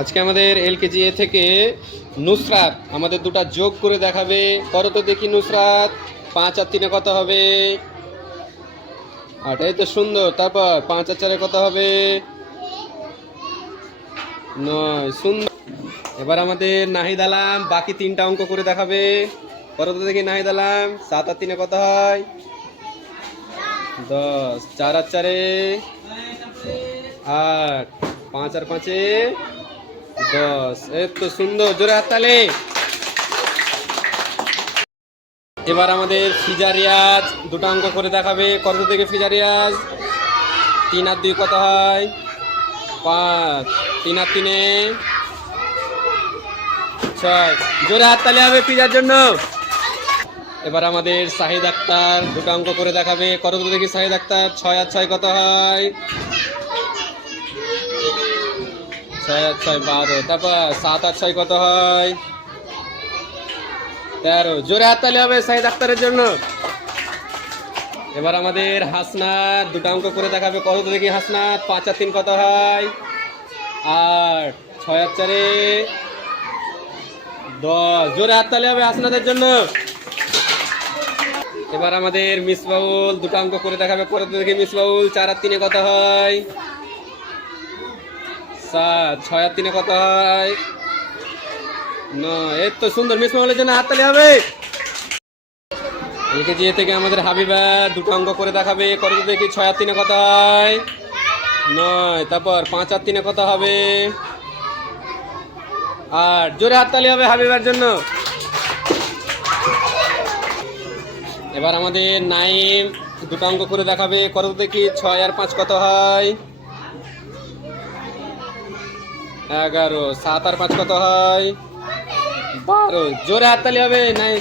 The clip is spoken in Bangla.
আজকে আমাদের এলকেজি এ থেকে নুসরাত আমাদের দুটো যোগ করে দেখাবে। করো তো দেখি নুসরাত, 5 আর 3 কত হবে? 8। এই তো সুন্দর। তারপর 5 আর 4 কত হবে? 9। সুন্দর। এবার আমাদের নাহিদ আলম বাকি 3টা অঙ্ক করে দেখাবে। করো তো দেখি নাহিদ আলম, 7 আর 3 কত হয়? 10। 4 আর 4 8। 5 আর 5 10। এই তো সুন্দর, জোরে হাততালি। এবার আমাদের ফিজা রিয়াজ দুটো অঙ্ক করে দেখাবে। কত থেকে ফিজা রিয়াজ? 3 আর 2 কত হয়? 5। 3 আর 3 6। জোরে হাততালি হবে ফিজার জন্য। এবার আমাদের শাহিদ আক্তার দুটো অঙ্ক করে দেখাবে। কত দেখি শাহিদ আক্তার, 6 আর 6 কত হয়? 6 আর 6 12। তারপর 7 আর 6 কত হয়? 13। জোরে হাততালি হবে শাহিদ আক্তারের জন্য। এবার আমাদের হাসনাত দুটো অঙ্ক করে দেখাবে। কত দেখি হাসনাত, 5 আর 3 কত হয়? 8। 6 আর 4 10। জোরে হাততালি হবে হাসনাতের জন্য। এবার আমাদের মিসবাউল দুটো অঙ্ক করে দেখাবে। কত দেখি মিসবাউল, 4 আর 3 কত হয়? 7। 6 আর 3 কত হয়? 9। এই তো সুন্দর, মিসবাউলের জন্য হাততালি হবে। এলকেজি থেকে আমাদের হাবিবা দুটো অঙ্ক করে দেখাবে। কত দেখি, 6 আর 3 কত হয়? 9। তারপর 5 আর 3 কত হবে? 8। জোরে হাততালি হবে হাবিবার জন্য। এবার আমাদের নাইম দুটো অঙ্ক করে দেখাবে। কত দেখি, 6 আর 5 কত হয়? 11। 7 আর 5 কত হয়? 12। জোরে হাততালি হবে নাই।